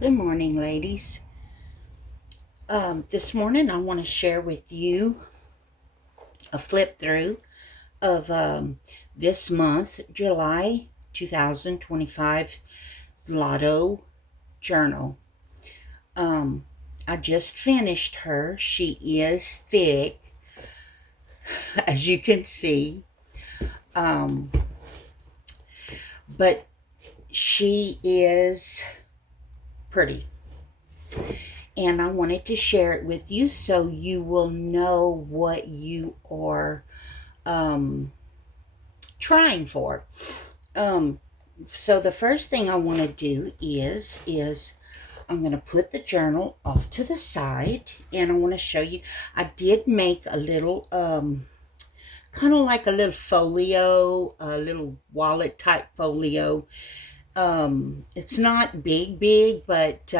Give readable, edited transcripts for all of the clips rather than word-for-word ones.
Good morning, ladies. This morning I want to share with you a flip through of this month, July 2025 Lotto Journal. Um, I just finished her. She is thick, as you can see, um, but she is pretty. And I wanted to share it with you so you will know what you are um, trying for. Um, so the first thing I want to do is I'm going to put the journal off to the side, and I want to show you. I did make a little kind of like a little folio, a little wallet type folio. It's not big, but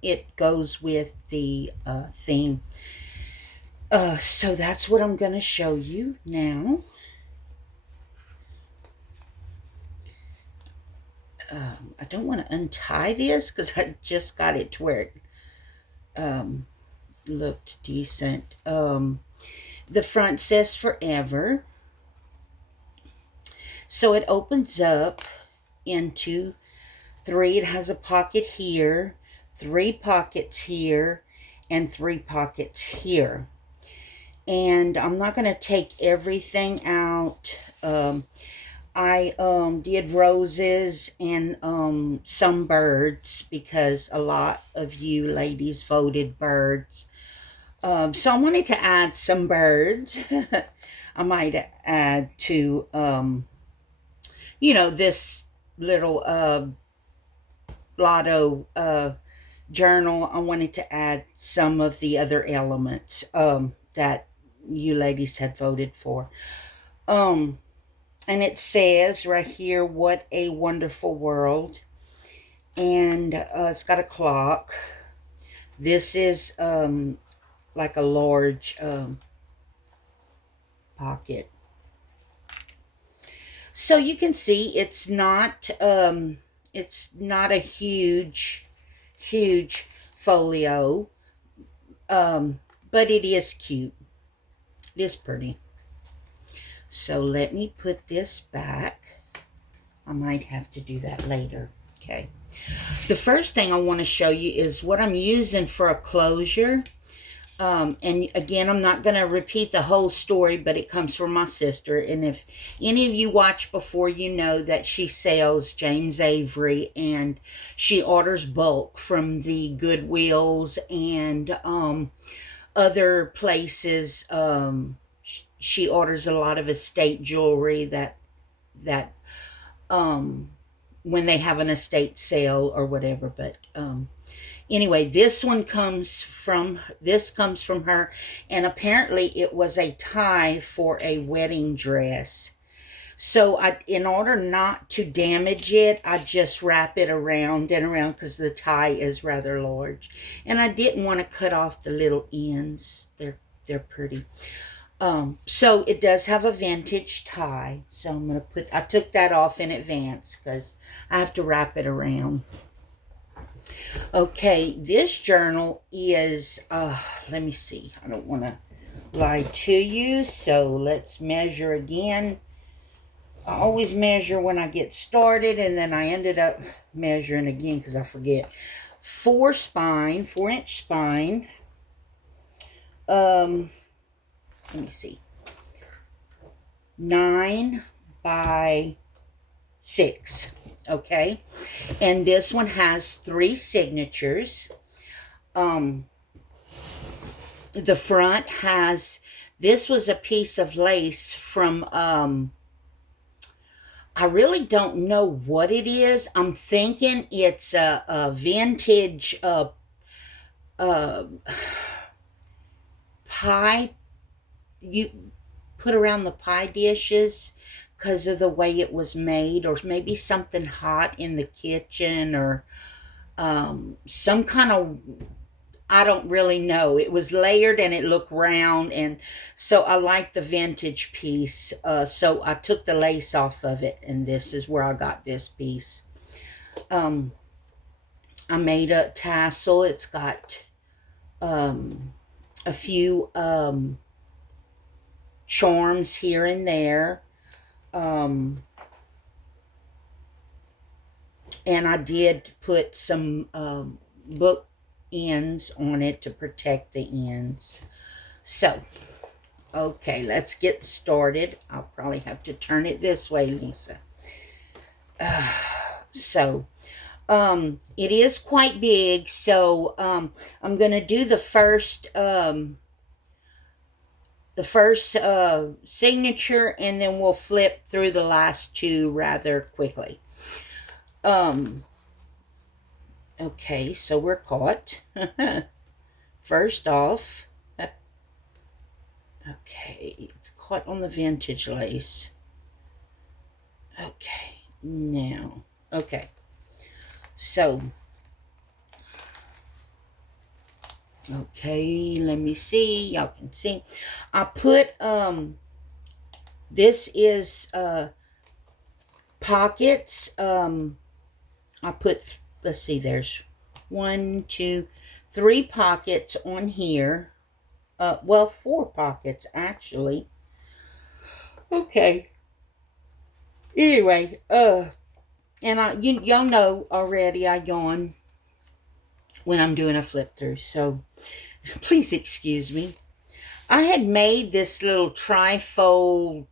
it goes with the theme. So that's what I'm going to show you now. I don't want to untie this because I just got it to where it looked decent. The front says forever. So it opens up into three. It has a pocket here, three pockets here, and three pockets here. And I'm not going to take everything out. I did roses and some birds because a lot of you ladies voted birds. So I wanted to add some birds. I might add to, this little lotto journal. I wanted to add some of the other elements that you ladies had voted for. And it says right here, "What a wonderful world." And it's got a clock. This is like a large pocket. So you can see it's not a huge folio, but it is cute. It is pretty. So let me put this back. I might have to do that later. Okay. The first thing I want to show you is what I'm using for a closure. And again, I'm not going to repeat the whole story, but it comes from my sister. And if any of you watched before, you know that she sells James Avery, and she orders bulk from the Goodwills and other places. She orders a lot of estate jewelry that when they have an estate sale or whatever. But anyway, this comes from her, and apparently it was a tie for a wedding dress. So in order not to damage it, I just wrap it around and around because the tie is rather large, and I didn't want to cut off the little ends. They're pretty. So it does have a vintage tie. So I took that off in advance because I have to wrap it around. Okay, this journal is, let me see. I don't want to lie to you. So let's measure again. I always measure when I get started, and then I ended up measuring again because I forget. 4-inch spine. Let me see. 9 by 6. Okay. And this one has 3 signatures. The front has, this was a piece of lace from, I really don't know what it is. I'm thinking it's a vintage pie you put around the pie dishes because of the way it was made, or maybe something hot in the kitchen, or some kind of, I don't really know. It was layered and it looked round, and so I like the vintage piece. So I took the lace off of it, and this is where I got this piece. I made a tassel. It's got a few charms here and there. And I did put some book ends on it to protect the ends. So, okay, let's get started. I'll probably have to turn it this way, Lisa. So, it is quite big, so I'm going to do the first signature, and then we'll flip through the last two rather quickly. Okay, so we're caught. First off, okay, it's caught on the vintage lace. Okay, now, okay, so, okay, let me see, y'all can see, I put, this is, pockets, I put, let's see, there's 1, 2, 3 pockets on here, well, 4 pockets, actually, okay, anyway, and y'all know already I yawn when I'm doing a flip through, so please excuse me. I had made this little trifold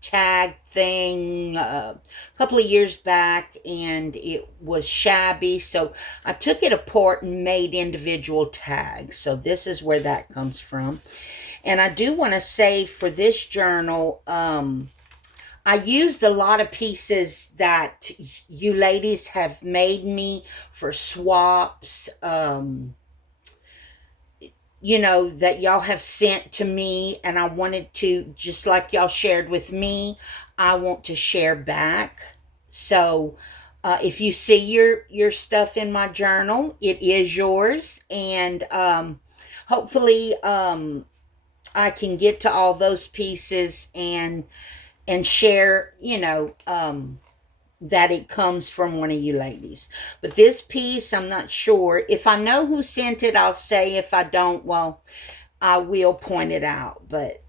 tag thing a couple of years back, and it was shabby, so I took it apart and made individual tags. So this is where that comes from. And I do want to say for this journal, I used a lot of pieces that you ladies have made me for swaps, you know, that y'all have sent to me, and I wanted to, just like y'all shared with me, I want to share back. So if you see your stuff in my journal, it is yours, and hopefully I can get to all those pieces and share, you know, that it comes from one of you ladies. But this piece, I'm not sure. If I know who sent it, I'll say. If I don't, well, I will point it out. But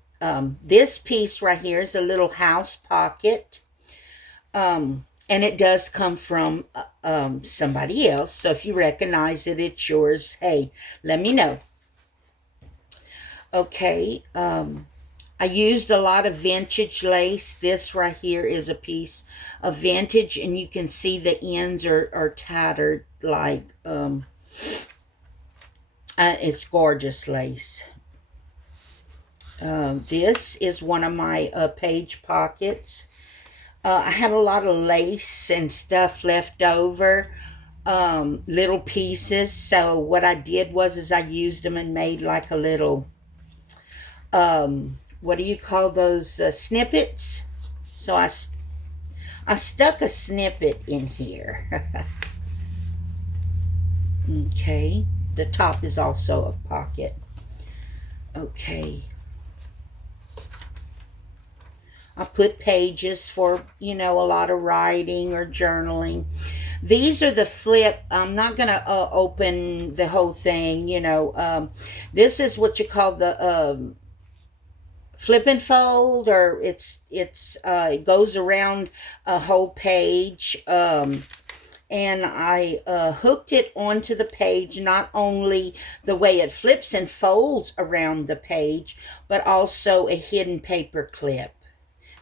this piece right here is a little house pocket. And it does come from somebody else. So if you recognize it, it's yours. Hey, let me know. Okay, I used a lot of vintage lace. This right here is a piece of vintage, and you can see the ends are tattered, like, it's gorgeous lace. This is one of my page pockets. I had a lot of lace and stuff left over, little pieces. So what I did was I used them and made like a little, what do you call those, snippets? So I stuck a snippet in here. Okay, the top is also a pocket. Okay, I put pages for, you know, a lot of writing or journaling. These are the flip. I'm not going to open the whole thing, you know. This is what you call the flip and fold, or it goes around a whole page. And I hooked it onto the page, not only the way it flips and folds around the page, but also a hidden paper clip.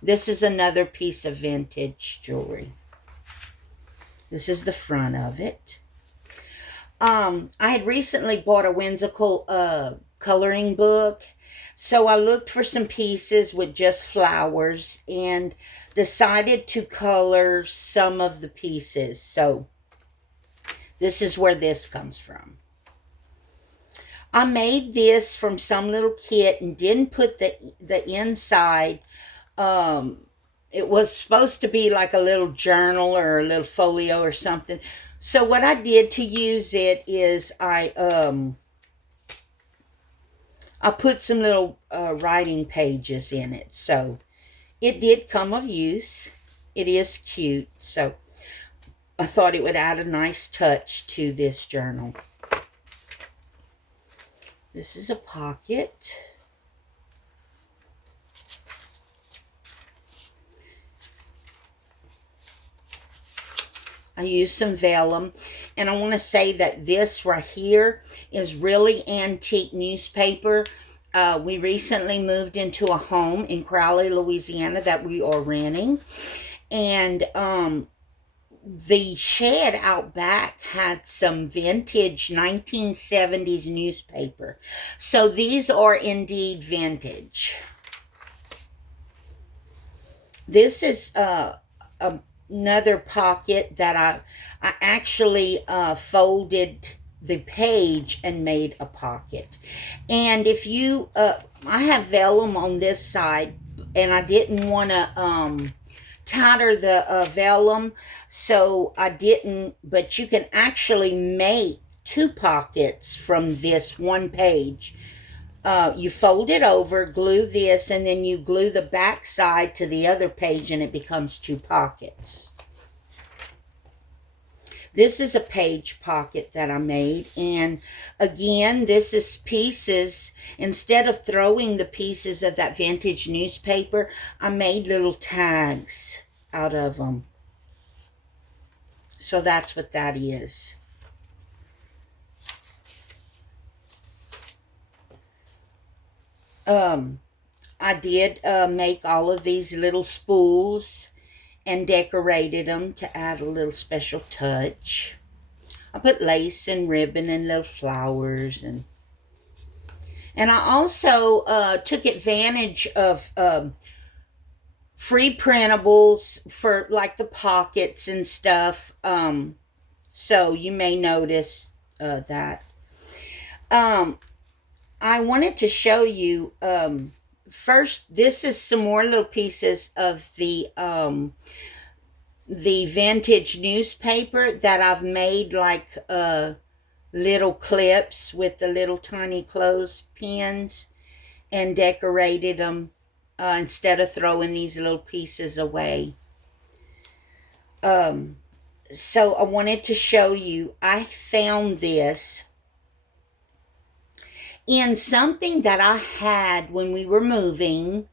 This is another piece of vintage jewelry. This is the front of it. I had recently bought a whimsical coloring book, so I looked for some pieces with just flowers and decided to color some of the pieces. So this is where this comes from. I made this from some little kit and didn't put the inside. It was supposed to be like a little journal or a little folio or something. So what I did to use it is I put some little writing pages in it. So it did come of use. It is cute. So I thought it would add a nice touch to this journal. This is a pocket. I used some vellum, and I want to say that this right here is really antique newspaper. We recently moved into a home in Crowley, Louisiana that we are renting, and the shed out back had some vintage 1970s newspaper. So these are indeed vintage. This is another pocket that I actually folded the page and made a pocket. And if you, I have vellum on this side, and I didn't want to tatter the vellum, so I didn't, but you can actually make two pockets from this one page. You fold it over, glue this, and then you glue the back side to the other page, and it becomes two pockets. This is a page pocket that I made, and again, this is pieces. Instead of throwing the pieces of that vintage newspaper, I made little tags out of them. So that's what that is. I did make all of these little spools and decorated them to add a little special touch. I put lace and ribbon and little flowers, and I also took advantage of free printables for like the pockets and stuff. So you may notice that. I wanted to show you, first, this is some more little pieces of the vintage newspaper that I've made like little clips with the little tiny clothespins and decorated them instead of throwing these little pieces away. So I wanted to show you, I found this in something that I had when we were moving.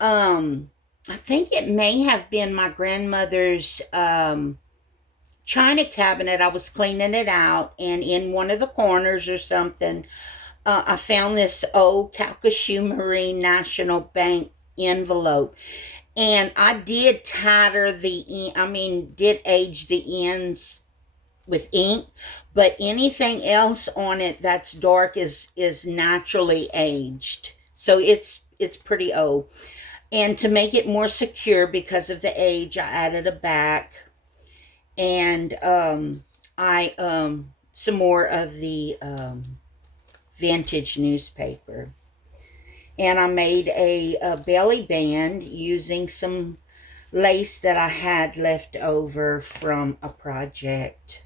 I think it may have been my grandmother's china cabinet. I was cleaning it out, and in one of the corners or something, I found this old Calcasieu Marine National Bank envelope. And I did tatter did age the ends with ink, but anything else on it that's dark is naturally aged. So it's pretty old. And to make it more secure because of the age, I added a back, and some more of the vintage newspaper. And I made a belly band using some lace that I had left over from a project.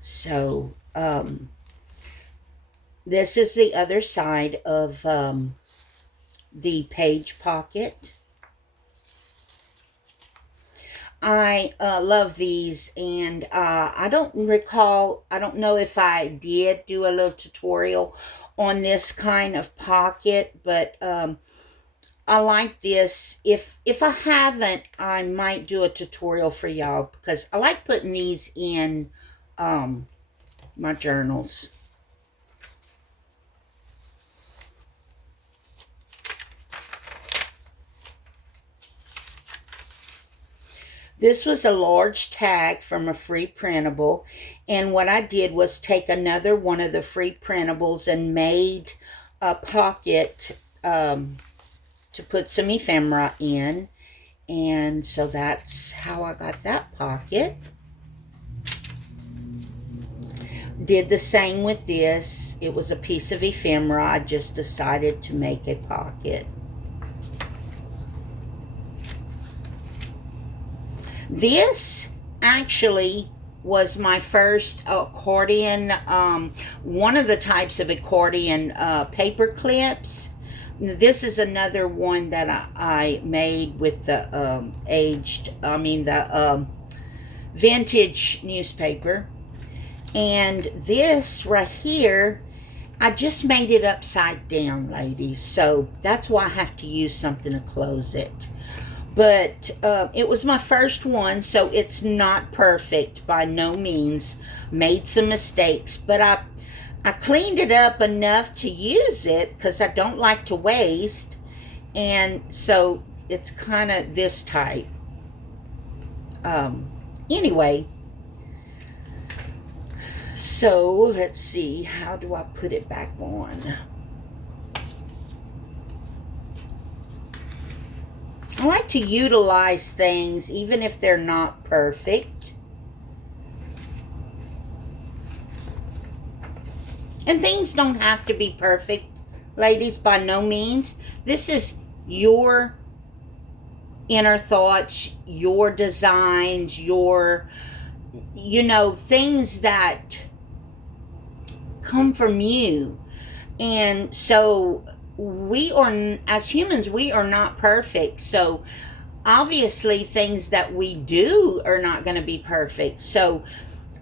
So, this is the other side of the page pocket. I love these, and I don't know if I did do a little tutorial on this kind of pocket, but I like this. If I haven't, I might do a tutorial for y'all, because I like putting these in my journals. This was a large tag from a free printable, and what I did was take another one of the free printables and made a pocket to put some ephemera in, and so that's how I got that pocket. Did the same with this. It was a piece of ephemera. I just decided to make a pocket. This actually was my first accordion, one of the types of accordion paper clips. This is another one that I made with the vintage newspaper. And this right here, I just made it upside down, ladies. So that's why I have to use something to close it. But it was my first one, so it's not perfect by no means. Made some mistakes, but I cleaned it up enough to use it because I don't like to waste. And so it's kind of this type. Anyway, so let's see, how do I put it back on? I like to utilize things even if they're not perfect. And things don't have to be perfect, ladies, by no means. This is your inner thoughts, your designs, your, things that come from you. And so as humans, we are not perfect. So obviously things that we do are not going to be perfect. So,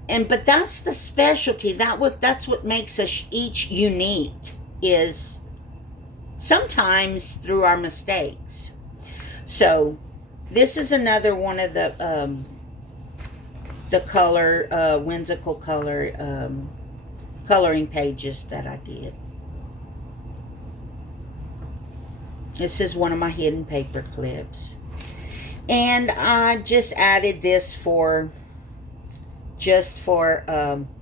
but that's the specialty. That's what makes us each unique, is sometimes through our mistakes. So this is another one of the color, whimsical color coloring pages that I did. This is one of my hidden paper clips. And I just added this for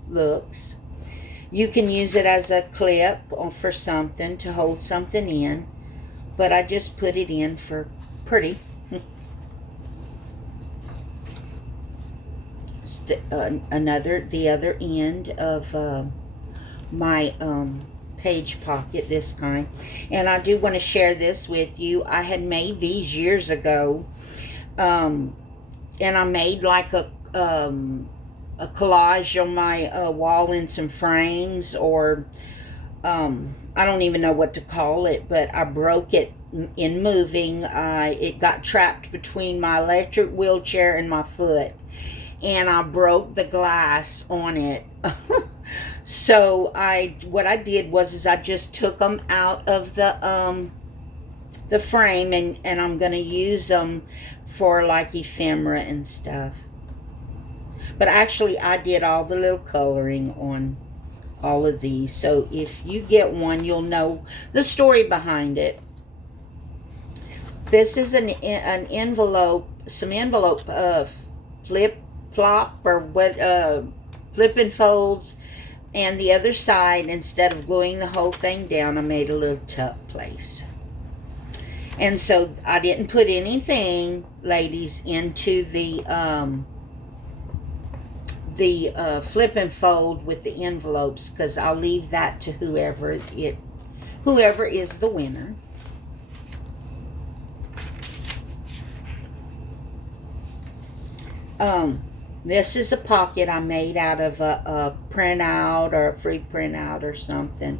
looks. You can use it as a clip or for something to hold something in, but I just put it in for pretty. The other end of my page pocket, this kind. And I do want to share this with you. I had made these years ago, and I made like a collage on my wall in some frames, or I don't even know what to call it, but I broke it in moving. It got trapped between my electric wheelchair and my foot, and I broke the glass on it. So what I did was I just took them out of the frame, and I'm gonna use them for like ephemera and stuff. But actually I did all the little coloring on all of these, so if you get one, you'll know the story behind it. This is an envelope, some envelope flip-flop, or what, flip and folds. And the other side, instead of gluing the whole thing down, I made a little tuck place. And so I didn't put anything, ladies, into the flip and fold with the envelopes, because I'll leave that to whoever is the winner. This is a pocket I made out of a printout, or a free printout or something.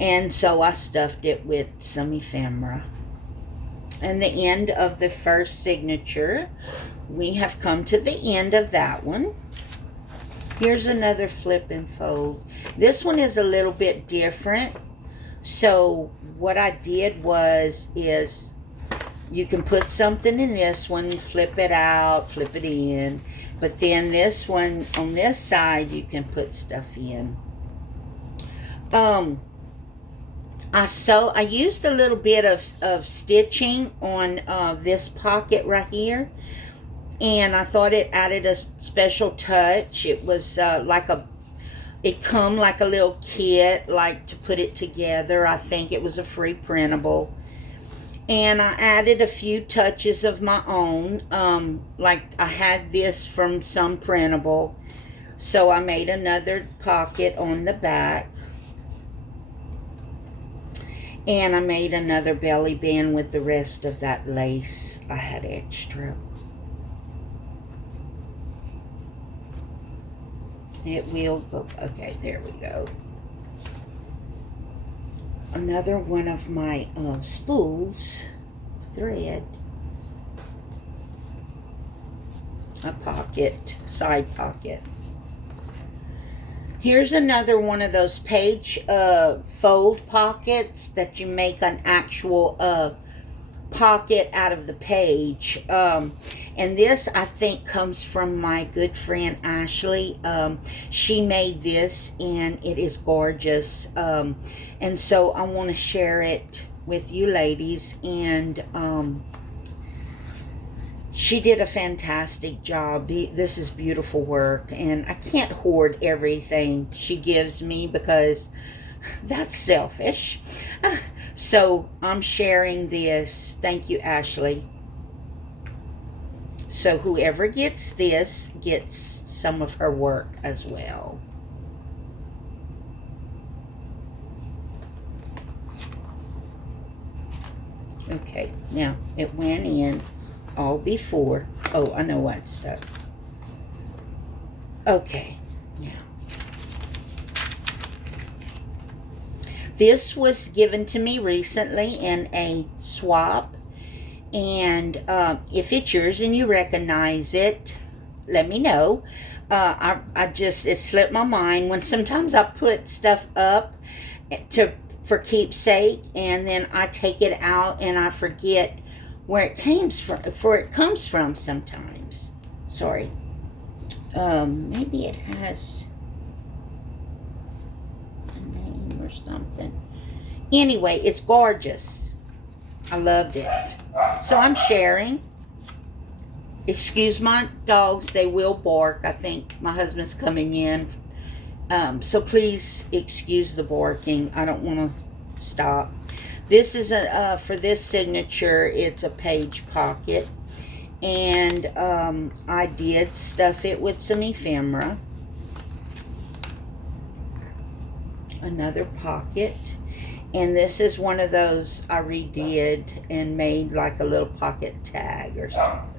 And so I stuffed it with some ephemera. And the end of the first signature, we have come to the end of that one. Here's another flip and fold. This one is a little bit different. So what I did is you can put something in this one, flip it out, flip it in. But then this one, on this side, you can put stuff in. I used a little bit of stitching on this pocket right here. And I thought it added a special touch. It was it come like a little kit, like to put it together. I think it was a free printable. And I added a few touches of my own. Like I had this from some printable. So I made another pocket on the back. And I made another belly band with the rest of that lace I had extra. It will go. Okay, there we go. another one of my spools thread. A pocket, side pocket. Here's another one of those page fold pockets that you make an actual pocket out of the page. And this, I think, comes from my good friend Ashley. She made this, and it is gorgeous. And so I want to share it with you ladies. And she did a fantastic job. This is beautiful work, and I can't hoard everything she gives me because that's selfish. So I'm sharing this. Thank you, Ashley. So whoever gets this gets some of her work as well. Okay, now it went in all before. Oh, I know why it's stuck. Okay, now. This was given to me recently in a swap. And if it's yours and you recognize it, let me know. It slipped my mind when sometimes I put stuff up for keepsake, and then I take it out and I forget where it comes from sometimes. Sorry. Maybe it has a name or something. Anyway, it's gorgeous. I loved it. So I'm sharing. Excuse my dogs, they will bark. I think my husband's coming in. So please excuse the barking. I don't want to stop. This is for this signature, it's a page pocket. And I did stuff it with some ephemera. Another pocket. And this is one of those I redid and made like a little pocket tag or something.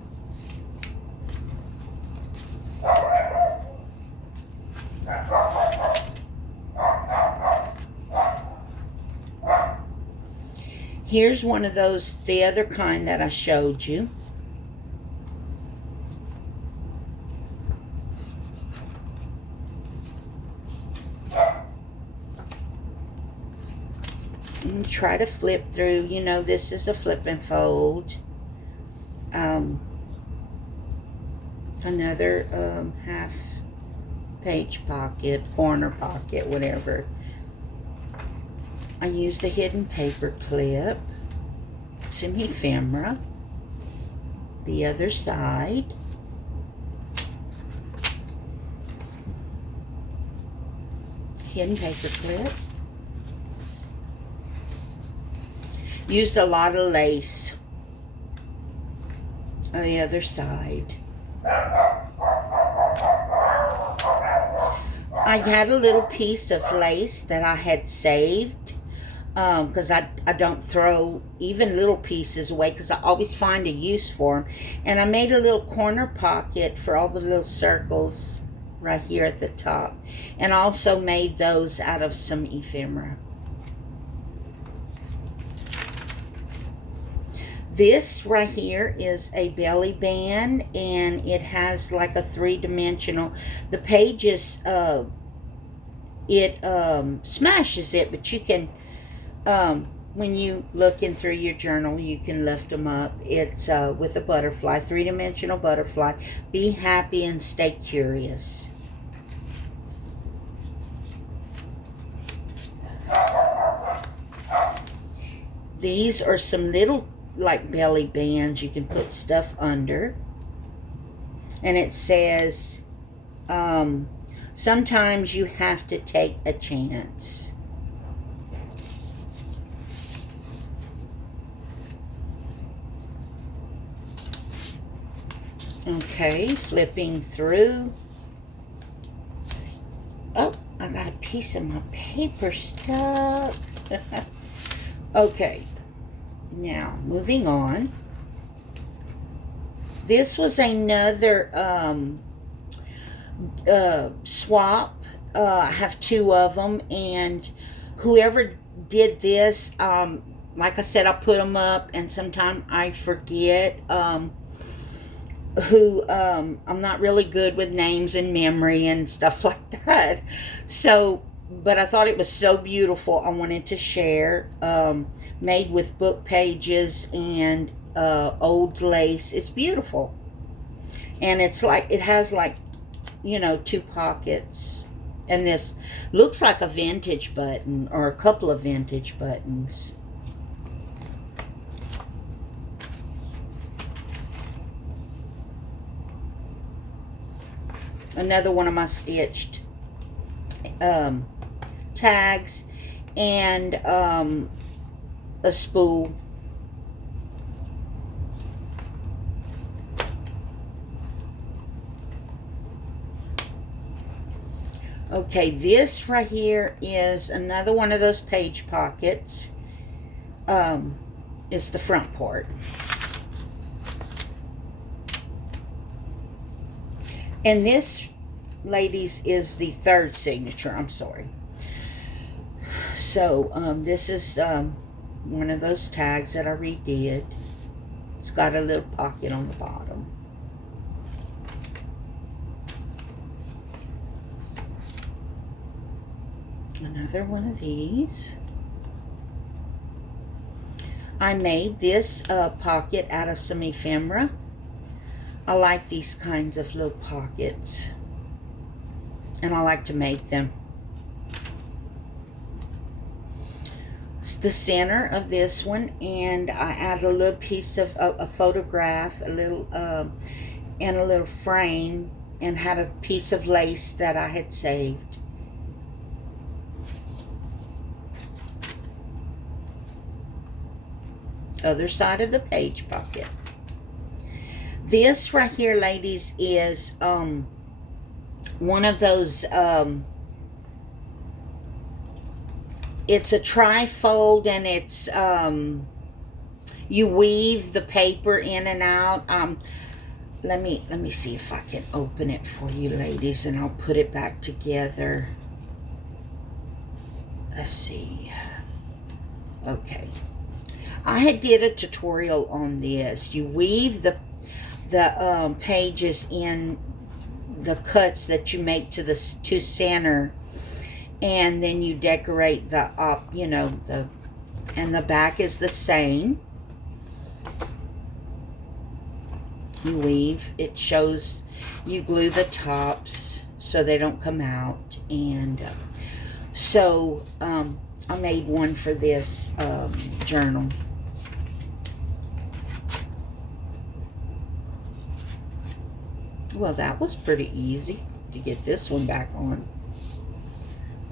Here's one of those, the other kind that I showed you. And try to flip through. You know, this is a flip and fold. Another half page pocket, corner pocket, whatever. I used a hidden paper clip, some ephemera, the other side. Hidden paper clip. Used a lot of lace on the other side. I had a little piece of lace that I had saved because I don't throw even little pieces away because I always find a use for them. And I made a little corner pocket for all the little circles right here at the top. And also made those out of some ephemera. This right here is a belly band, and it has like a three-dimensional. The pages, it smashes it, but you can, when you looking through your journal, you can lift them up. It's with a butterfly, three-dimensional butterfly. Be happy and stay curious. These are some little like belly bands you can put stuff under, and it says sometimes you have to take a chance. Okay, flipping through. Oh, I got a piece of my paper stuck. Okay, now moving on. This was another swap. I have two of them, and whoever did this. Like I said, I put them up, and sometimes I forget who. I'm not really good with names and memory and stuff like that. So, but I thought it was so beautiful. I wanted to share. Made with book pages and old lace. It's beautiful, and it's like it has like, you know, 2 pockets. And this looks like a vintage button or a couple of vintage buttons. Another one of my stitched tags, and a spool. Okay, this right here is another one of those page pockets. It's the front part. And this, ladies, is the 3rd signature. I'm sorry. So, this is one of those tags that I redid. It's got a little pocket on the bottom. Another one of these. I made this pocket out of some ephemera. I like these kinds of little pockets, and I like to make them. It's the center of this one, and I add a little piece of a photograph, a little and a little frame, and had a piece of lace that I had saved. Other side of the page pocket. This right here, ladies, is one of those, it's a tri-fold, and it's, you weave the paper in and out. Let me see if I can open it for you, ladies, and I'll put it back together. Let's see. Okay. I had did a tutorial on this. You weave the pages in the cuts that you make to center, and then you decorate the you know, and the back is the same. You weave. It shows you glue the tops so they don't come out, and so I made one for this journal. Well, that was pretty easy to get this one back on.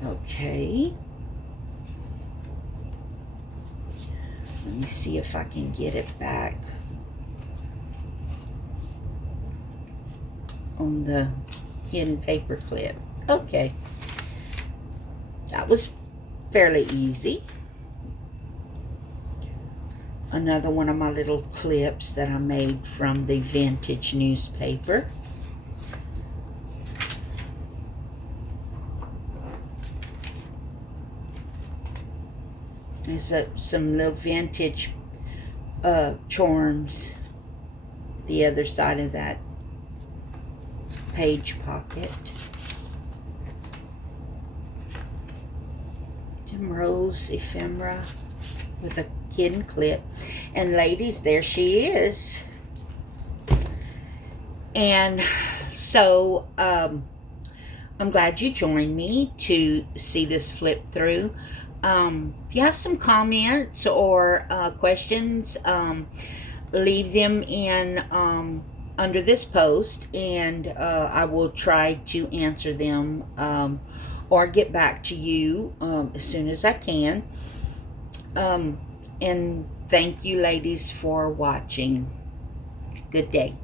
Okay. Let me see if I can get it back on the hidden paper clip. Okay. That was fairly easy. Another one of my little clips that I made from the vintage newspaper. There's some little vintage charms. The other side of that page pocket. Jim Rose ephemera with a hidden clip. And ladies, there she is. And so I'm glad you joined me to see this flip through. If you have some comments or questions, leave them in under this post, and I will try to answer them or get back to you as soon as I can. And thank you, ladies, for watching. Good day.